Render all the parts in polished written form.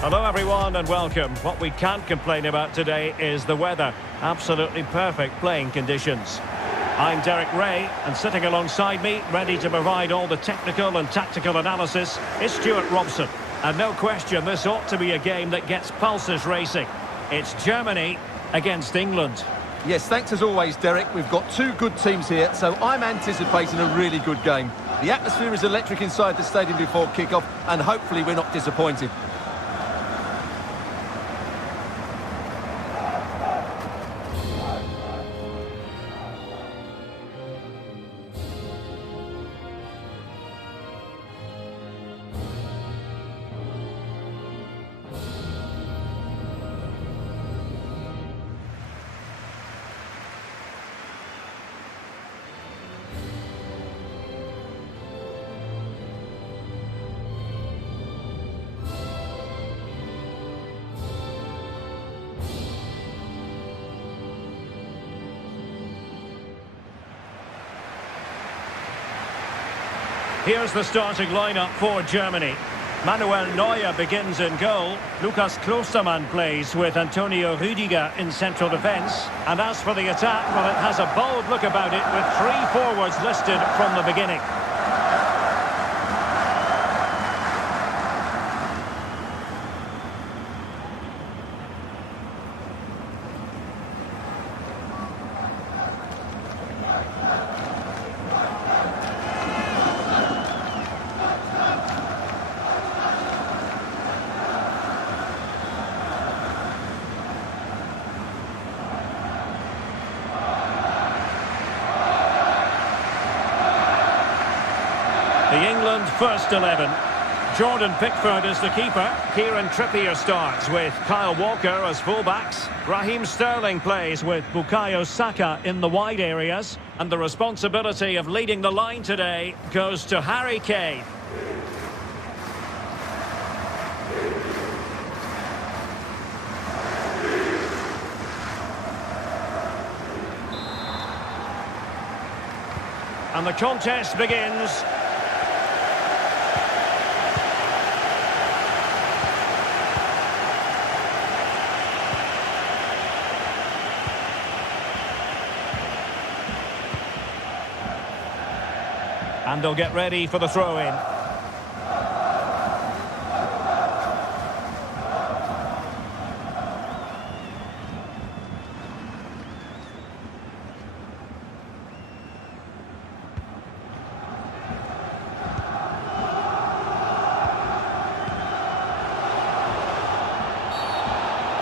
Hello everyone and welcome. What we can't complain about today is the weather. Absolutely perfect playing conditions. I'm Derek Ray, and sitting alongside me, ready to provide all the technical and tactical analysis, is Stuart Robson. And no question, this ought to be a game that gets pulses racing. It's Germany against England. Yes, thanks as always, Derek. We've got two good teams here, so I'm anticipating a really good game. The atmosphere is electric inside the stadium before kick-off, and hopefully we're not disappointed. Here's the starting lineup for Germany. Manuel Neuer begins in goal. Lukas Klostermann plays with Antonio Rüdiger in central defence. And as for the attack, well, it has a bold look about it with three forwards listed from the beginning. The England first 11. Jordan Pickford is the keeper. Kieran Trippier starts with Kyle Walker as fullbacks. Raheem Sterling plays with Bukayo Saka in the wide areas. And the responsibility of leading the line today goes to Harry Kane. And the contest begins. And they'll get ready for the throw-in.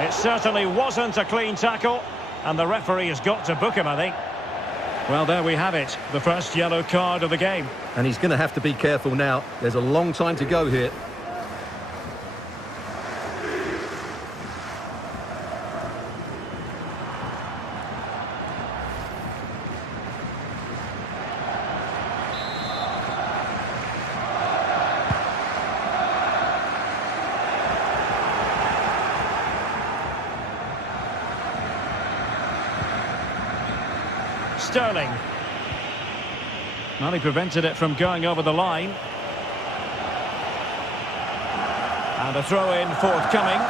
It certainly wasn't a clean tackle, and the referee has got to book him, I think. Well, there we have it, the first yellow card of the game. And he's going to have to be careful now. There's a long time to go here. Sterling. Well, he prevented it from going over the line. And a throw-in forthcoming.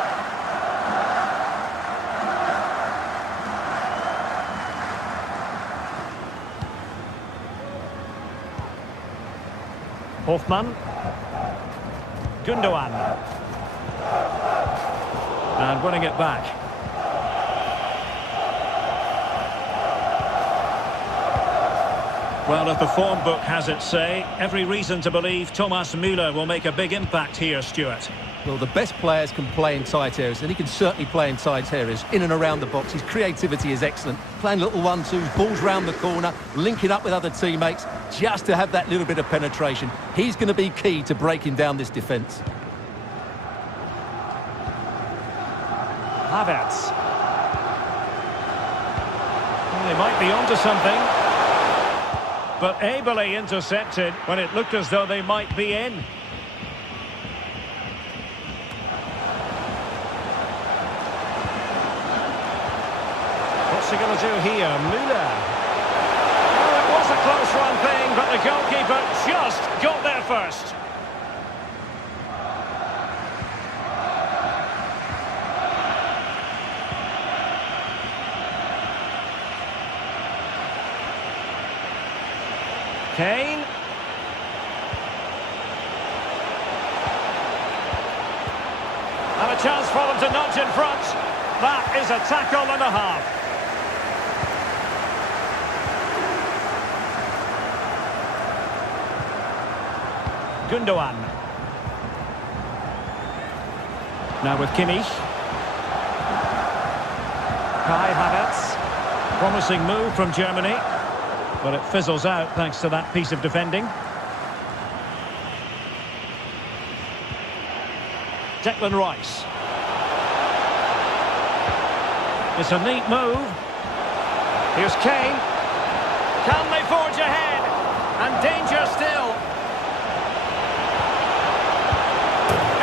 Hofmann. Gundogan. And winning it back. Well, if the form book has its say, every reason to believe Thomas Müller will make a big impact here, Stuart. Well, the best players can play in tight areas, and he can certainly play in tight areas, in and around the box. His creativity is excellent. Playing little 1-2s, balls round the corner, linking up with other teammates, just to have that little bit of penetration. He's going to be key to breaking down this defence. Havertz. Well, they might be onto something. But ably intercepted when it looked as though they might be in. What's he going to do here? Müller. Oh, it was a close run thing, but the goalkeeper just got there first. Kane. And a chance for them to nudge in front. That is a tackle and a half. Gundogan. Now with Kimmich. Kai Havertz. Promising move from Germany. But it fizzles out thanks to that piece of defending. Declan Rice. It's a neat move. Here's Kane. Can they forge ahead? And danger still.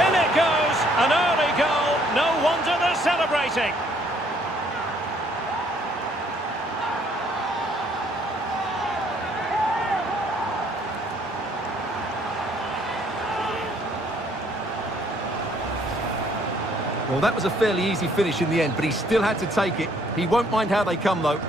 In it goes. An early goal. No wonder they're celebrating. Well, that was a fairly easy finish in the end, but he still had to take it. He won't mind how they come, though.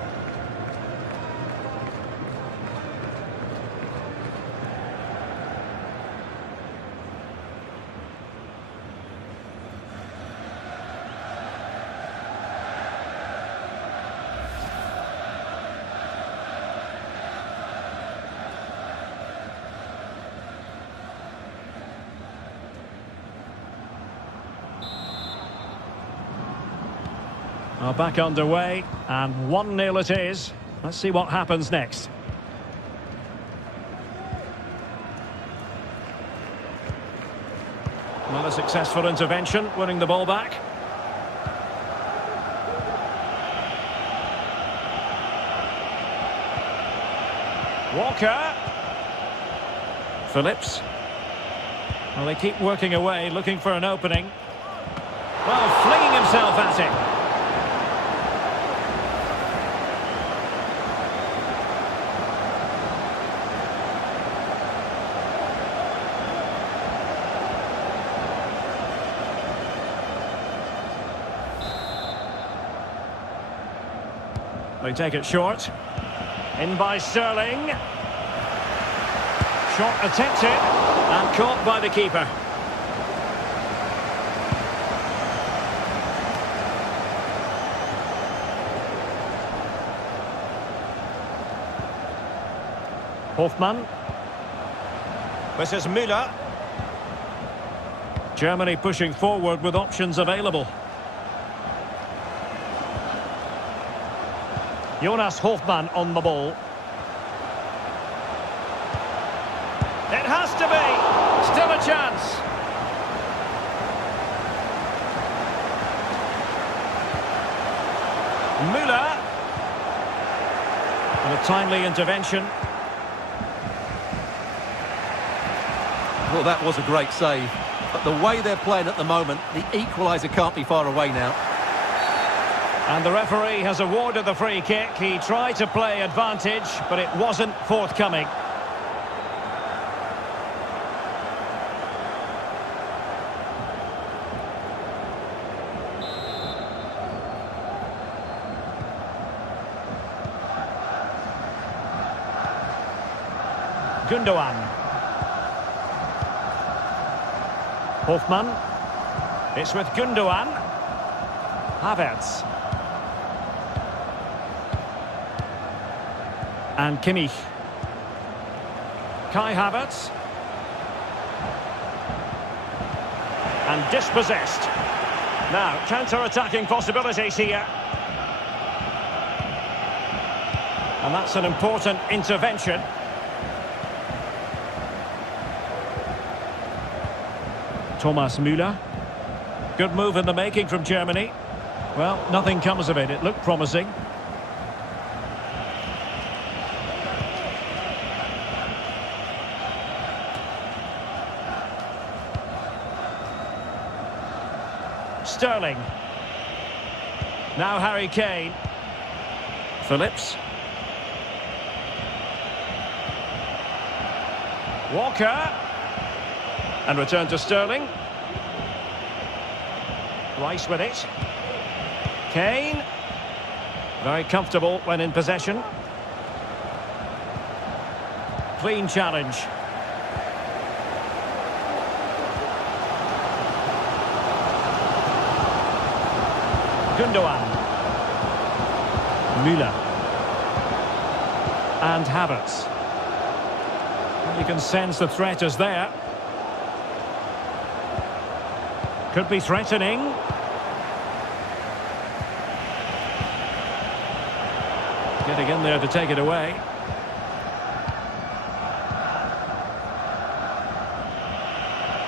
Well, back underway, and 1-0 it is. Let's see what happens next. Another successful intervention, winning the ball back. Walker. Phillips. Well, they keep working away, looking for an opening. Well, flinging himself at it. They take it short. In by Sterling. Shot attempted and caught by the keeper. Hofmann. This is Müller. Germany pushing forward with options available. Jonas Hofmann on the ball. It has to be. Still a chance. Müller. And a timely intervention. Well, that was a great save. But the way they're playing at the moment, the equaliser can't be far away now. And the referee has awarded the free kick. He tried to play advantage, but it wasn't forthcoming. Gundogan. Hofmann. It's with Gundogan. Havertz. And Kimmich. Kai Havertz. And dispossessed. Now, counter-attacking possibilities here. And that's an important intervention. Thomas Müller. Good move in the making from Germany. Well, nothing comes of it. It looked promising. Sterling. Now Harry Kane. Phillips. Walker. And return to Sterling. Rice with it. Kane. Very comfortable when in possession. clean challenge. Gundogan. Müller. And Havertz. You can sense the threat is there. Could be threatening. Getting in there to take it away.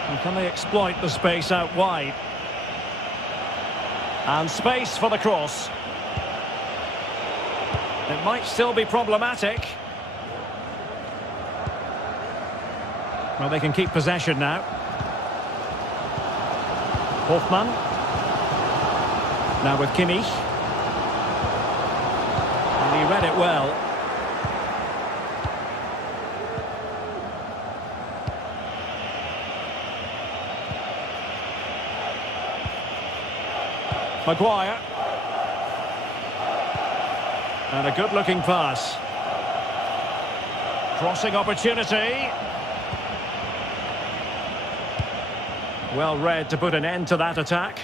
And can they exploit the space out wide? And space for the cross. It might still be problematic. Well, they can keep possession now. Hofmann. Now with Kimmich. And he read it well. Maguire. And a good-looking pass. Crossing opportunity. Well read to put an end to that attack.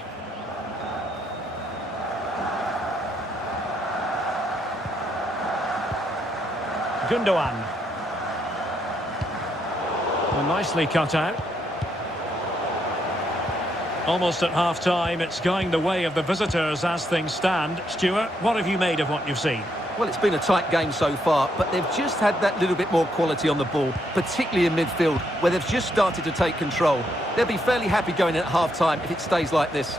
Gundogan. Well, nicely cut out. Almost at half-time, it's going the way of the visitors as things stand. Stuart, what have you made of what you've seen? Well, it's been a tight game so far, but they've just had that little bit more quality on the ball, particularly in midfield, where they've just started to take control. They'll be fairly happy going in at half-time if it stays like this.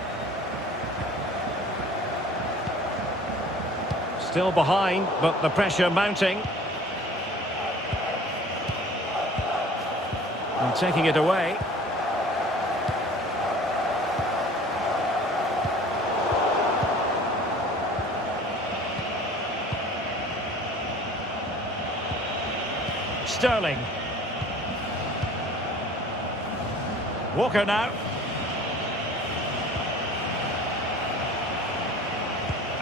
Still behind, but the pressure mounting. And taking it away. Sterling. Walker now.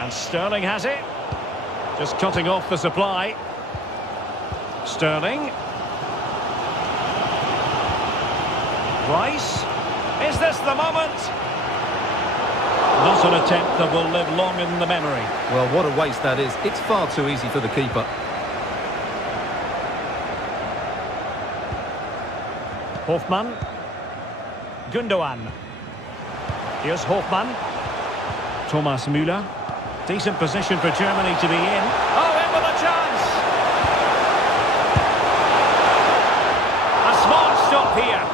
And Sterling has it. Just cutting off the supply. Sterling. Rice. Is this the moment? Not an attempt that will live long in the memory. Well, what a waste that is. It's far too easy for the keeper. Hofmann. Gundogan. Here's Hofmann. Thomas Müller. Decent position for Germany to be in. Oh, in with a chance! A smart stop here.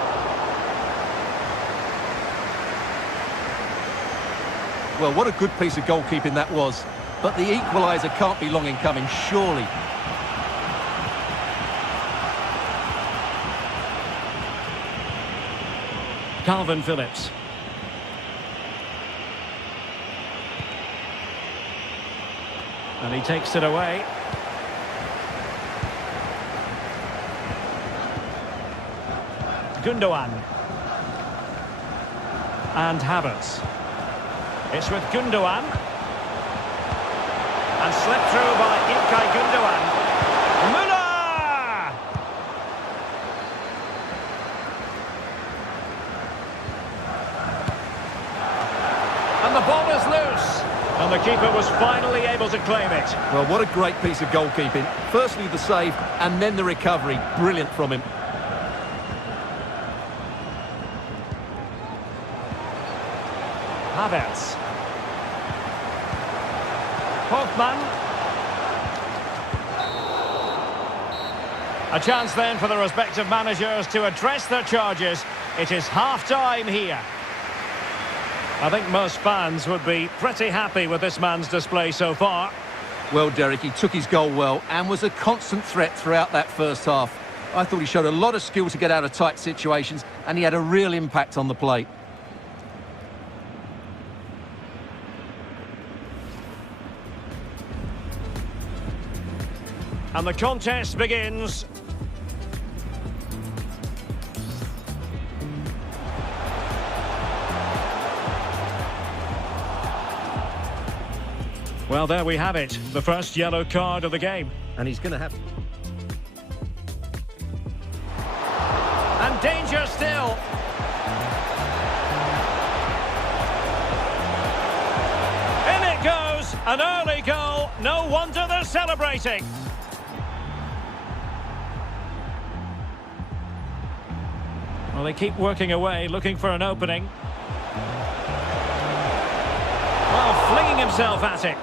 Well, what a good piece of goalkeeping that was. But the equaliser can't be long in coming, surely. Calvin Phillips. And he takes it away. Gundogan. And Havertz. It's with Gundogan. And slipped through by Ilkay Gundogan. Müller! And the ball is loose. And the keeper was finally able to claim it. Well, what a great piece of goalkeeping. Firstly the save, and then the recovery. Brilliant from him. Havertz. Hofmann. A chance then for the respective managers to address their charges. It is half-time here. I think most fans would be pretty happy with this man's display so far. Well, Derek, he took his goal well and was a constant threat throughout that first half. I thought he showed a lot of skill to get out of tight situations, and he had a real impact on the plate. And the contest begins. Well, there we have it. The first yellow card of the game. And he's going to have... Danger still. In it goes, an early goal. No wonder they're celebrating. Well, they keep working away, looking for an opening. Well, flinging himself at it.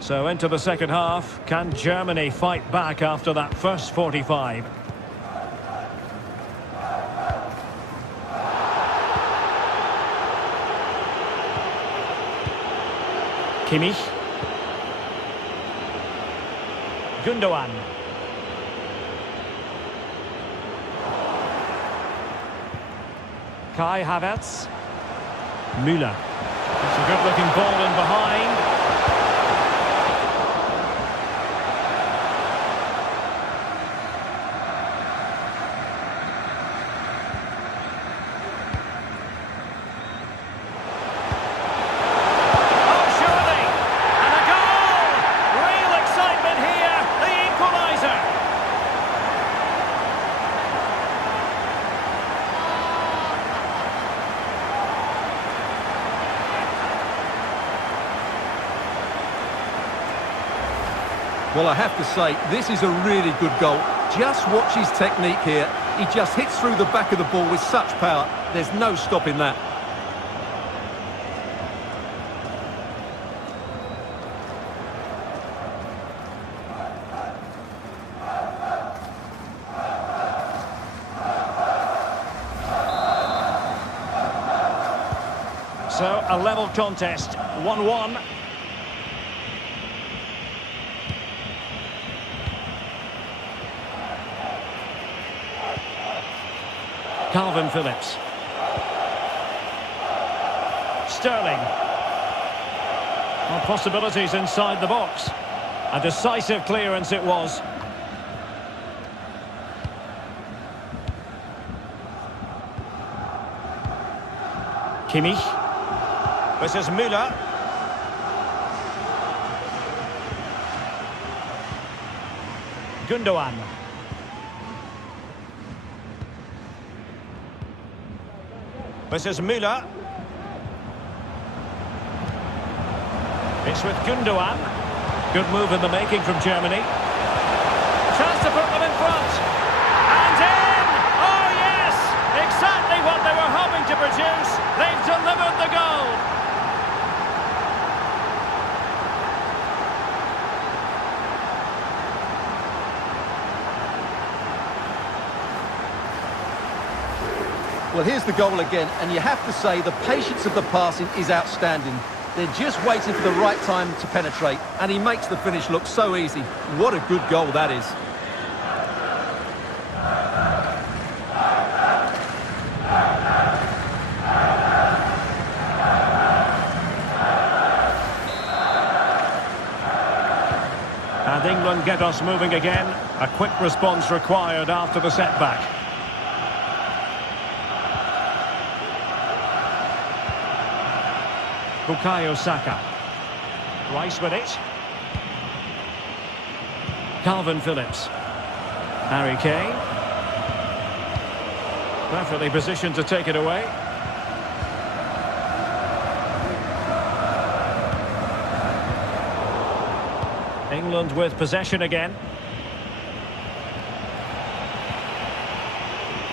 So into the second half, can Germany fight back after that first 45? Kimmich. Gundogan. Kai Havertz. Müller. It's a good-looking ball in behind. Well, I have to say, this is a really good goal. Just watch his technique here. He just hits through the back of the ball with such power. There's no stopping that. So, a level contest, 1-1. Calvin Phillips. Sterling. Well, possibilities inside the box. A decisive clearance it was. Kimmich. This is Müller. Gundogan. This is Müller. It's with Gundogan. Good move in the making from Germany. Chance to put them in front. And in! Oh yes! Exactly what they were hoping to produce. They've delivered the goal. Well, here's the goal again, and you have to say the patience of the passing is outstanding. They're just waiting for the right time to penetrate, and he makes the finish look so easy. What a good goal that is. And England get us moving again. A quick response required after the setback. Bukayo Saka. Rice with it. Calvin Phillips. Harry Kane. Perfectly positioned to take it away. England with possession again.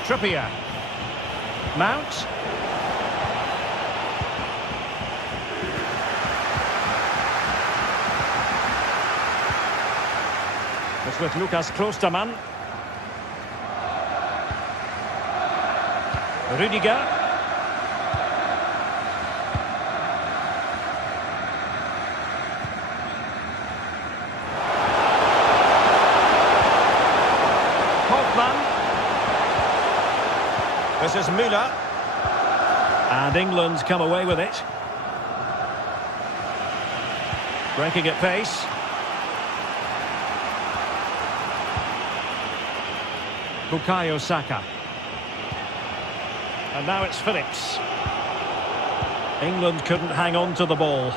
Trippier. Mount. It's with Lucas Klostermann. Rüdiger. This is Müller. And England come away with it. Breaking at pace. Bukayo Saka. And now it's Phillips. England couldn't hang on to the ball.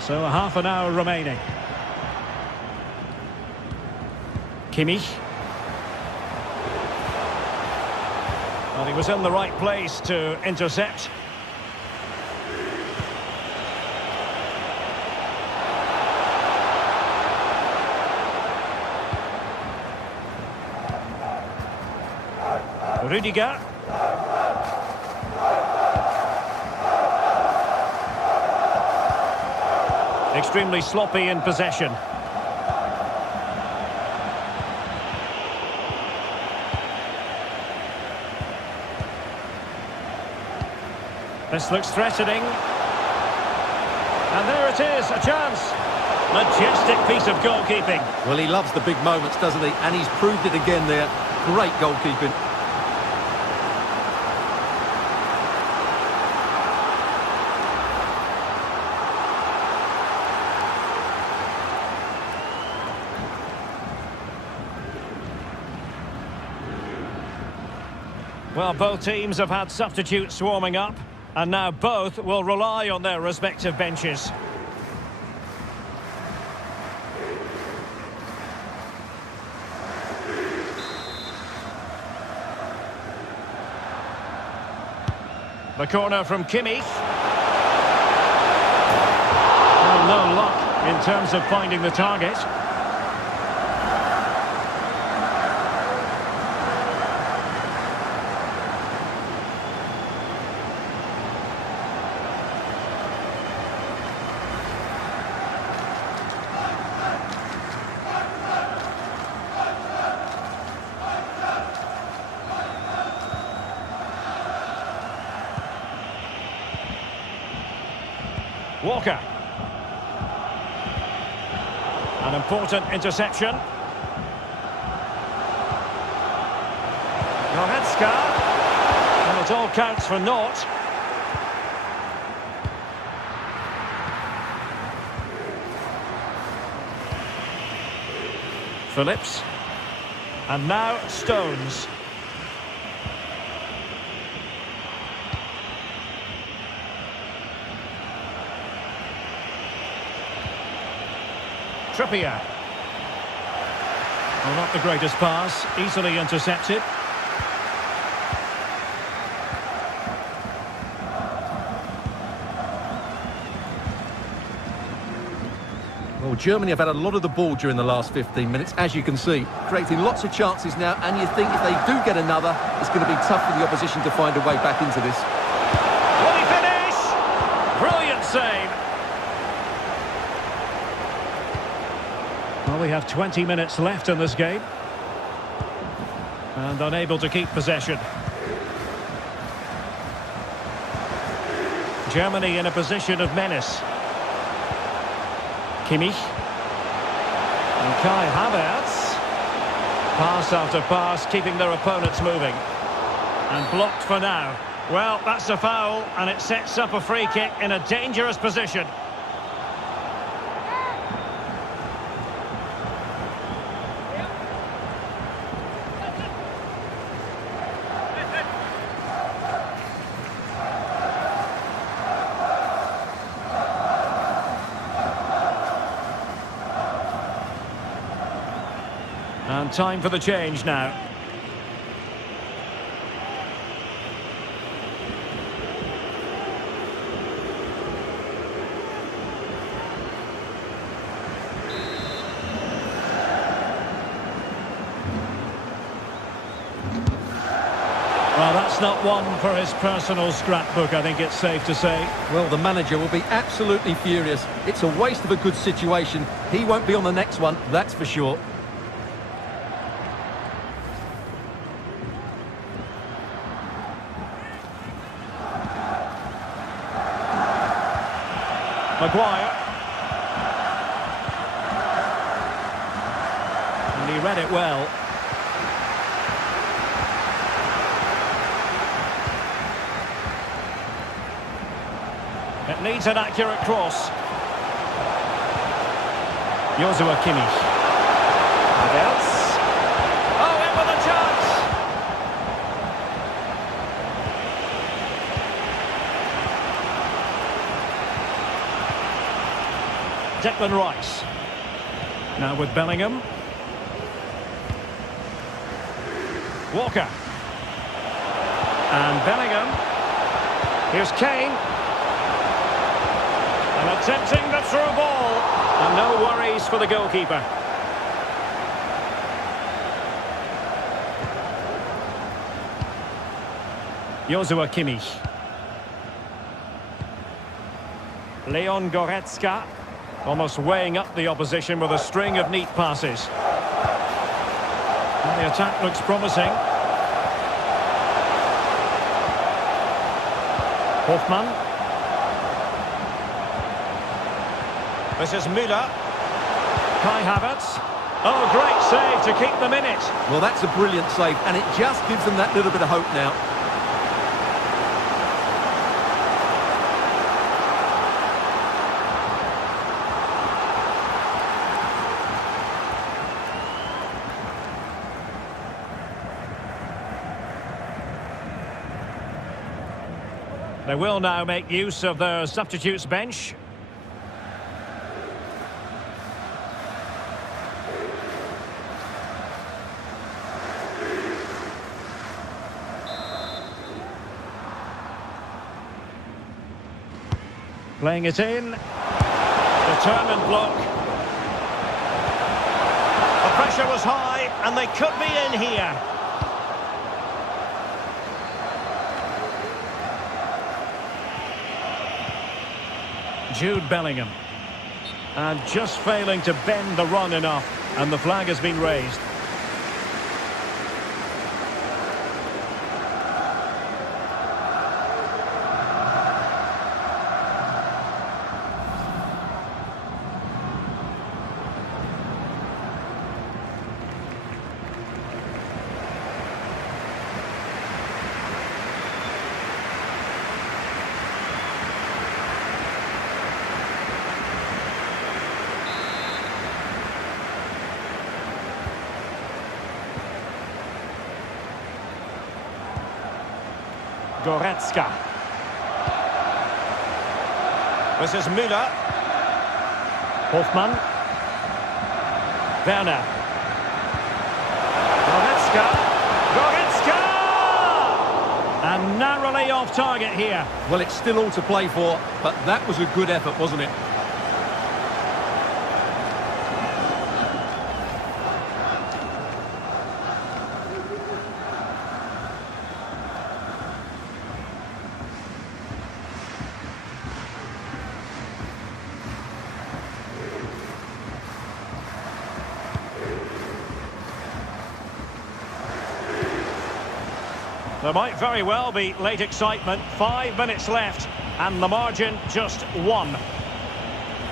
So a half an hour remaining. Kimmich. Well, he was in the right place to intercept. Rudiger. Extremely sloppy in possession. This looks threatening. And there it is, a chance. Majestic piece of goalkeeping. Well, he loves the big moments, doesn't he? And he's proved it again there. Great goalkeeping. Well, both teams have had substitutes warming up, and now both will rely on their respective benches. The corner from Kimmich. Well, no luck in terms of finding the target. Walker. An important interception. Goretzka. And it all counts for naught. Phillips. And now Stones. Trippier. Well, not the greatest pass, easily intercepted. Well, Germany have had a lot of the ball during the last 15 minutes, as you can see, creating lots of chances now, and you think if they do get another, it's going to be tough for the opposition to find a way back into this. Will he finish? Brilliant save. Well, we have 20 minutes left in this game. And unable to keep possession. Germany in a position of menace. Kimmich. And Kai Havertz. Pass after pass, keeping their opponents moving. And blocked for now. Well, that's a foul, and it sets up a free kick in a dangerous position. And time for the change now. Well, that's not one for his personal scrapbook, I think it's safe to say. Well, the manager will be absolutely furious. It's a waste of a good situation. He won't be on the next one, that's for sure. Maguire. And he read it well. It needs an accurate cross. Joshua Kimmich. Havertz. Oh, in with a chance! Declan Rice. Now with Bellingham. Walker. And Bellingham. Here's Kane. And attempting the through ball. And no worries for the goalkeeper. Joshua Kimmich. Leon Goretzka. Almost weighing up the opposition with a string of neat passes. And the attack looks promising. Hoffmann. This is Müller. Kai Havertz. Oh, great save to keep them in it. Well, that's a brilliant save, and it just gives them that little bit of hope now. They will now make use of their substitutes bench. Playing it in. Determined block. The pressure was high, and they could be in here. Jude Bellingham. And just failing to bend the run enough, and the flag has been raised. Goretzka. This is Müller. Hoffmann. Werner. Goretzka. Goretzka! And narrowly off target here. Well, it's still all to play for, but that was a good effort, wasn't it? There might very well be late excitement. 5 minutes left, and the margin just 1.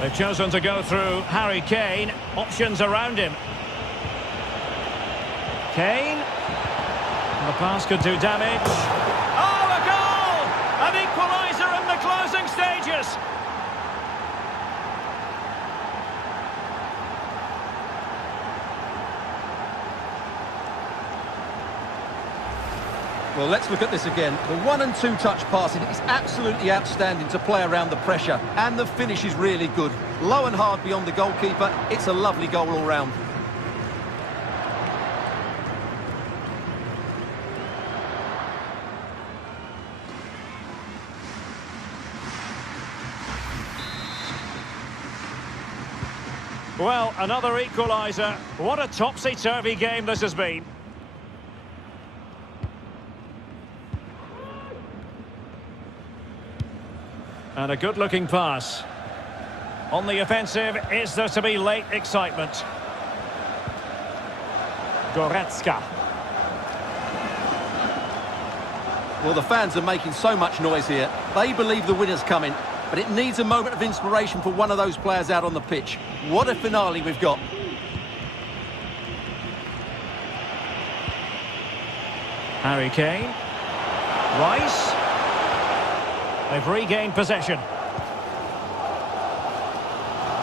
They've chosen to go through Harry Kane. Options around him. Kane. And the pass could do damage. Oh, a goal! An equaliser in the closing stages. Well, let's look at this again. The 1- and 2-touch passing is absolutely outstanding to play around the pressure, and the finish is really good. Low and hard beyond the goalkeeper. It's a lovely goal all round. Well, another equaliser. What a topsy-turvy game this has been. And a good-looking pass. On the offensive, is there to be late excitement? Goretzka. Well, the fans are making so much noise here. They believe the winner's coming, but it needs a moment of inspiration for one of those players out on the pitch. What a finale we've got. Harry Kane. Rice. They've regained possession.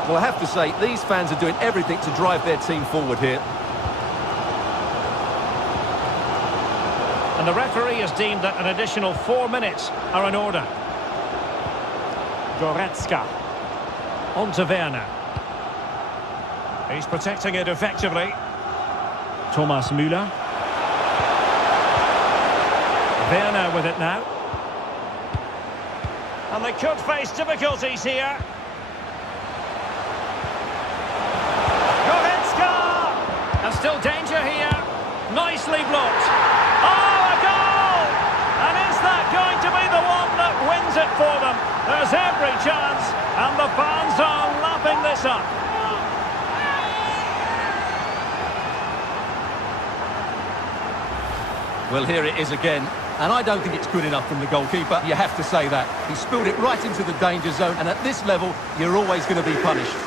Well, I have to say, these fans are doing everything to drive their team forward here. And the referee has deemed that an additional 4 minutes are in order. Goretzka. On to Werner. He's protecting it effectively. Thomas Müller. Werner with it now. And they could face difficulties here. And still danger here. Nicely blocked. Oh, a goal! And is that going to be the one that wins it for them? There's every chance, and the fans are lapping this up. Well, here it is again. And I don't think it's good enough from the goalkeeper. You have to say that. He spilled it right into the danger zone, and at this level, you're always going to be punished.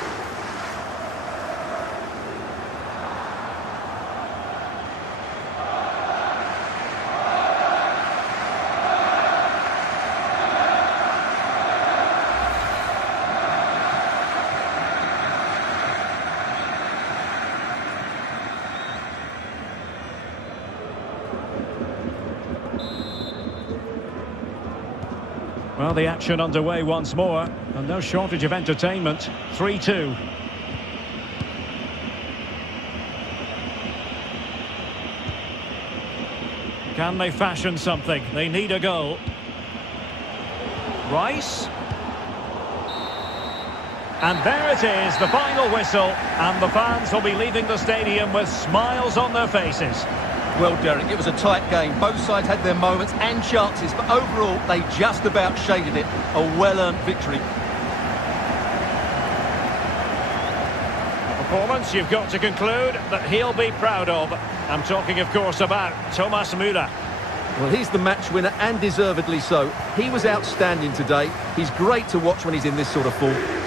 Well, the action underway once more, and no shortage of entertainment. 3-2. Can they fashion something? They need a goal. Rice. And there it is, the final whistle, and the fans will be leaving the stadium with smiles on their faces. Well, Derek, it was a tight game. Both sides had their moments and chances, but overall, they just about shaded it. A well-earned victory. A performance you've got to conclude that he'll be proud of. I'm talking, of course, about Thomas Müller. Well, he's the match winner, and deservedly so. He was outstanding today. He's great to watch when he's in this sort of form.